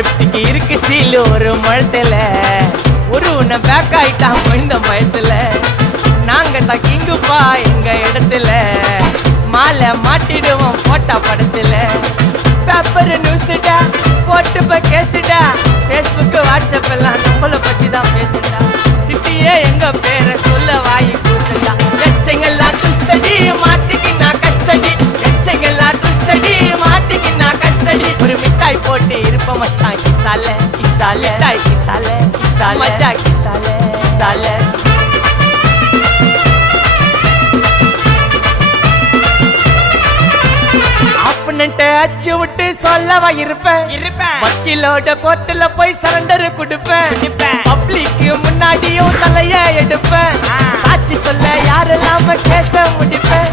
லெப்டிக்கு இருக்கு ஸ்டீல் ஒரு முழத்துல ஒரு உன்னை பேக் ஆயிட்டான் இந்த பயத்துல நாங்க தான் கிங்குப்பா எங்க இடத்துல மாலை மாட்டிடுவோம் போட்டா படத்துல பேப்பர் நியூஸ்டா போட்டு கேசுடா ஃபேஸ்புக் வாட்ஸ்அப் எல்லாம் நம்மளை பத்தி தான் பேசுடா சிட்டியே எங்க பேரை சொல்ல வாய் கூசுடா எச்சங்கெல்லாம் துஸ்தடி மாட்டிக்கு நான் கஸ்டடி எச்சங்கெல்லாம் துஸ்தடி மாட்டிக்கு நான் கஸ்டடி ஒரு மிட்டாய் போட்டு இருப்ப மச்சான் கிசால கிசால மிட்டாய் கிசால கிசால மச்சா கிசால கிசால அச்சு விட்டு சொல்லவா இருப்பேன் வக்கீலோட கோர்ட்டுல போய் சரண்டர் கொடுப்பேன் பப்ளிக்கு முன்னாடியும் தலைய எடுப்பேன் சாட்சி சொல்ல யாரெல்லாம் கேச முடிப்பேன்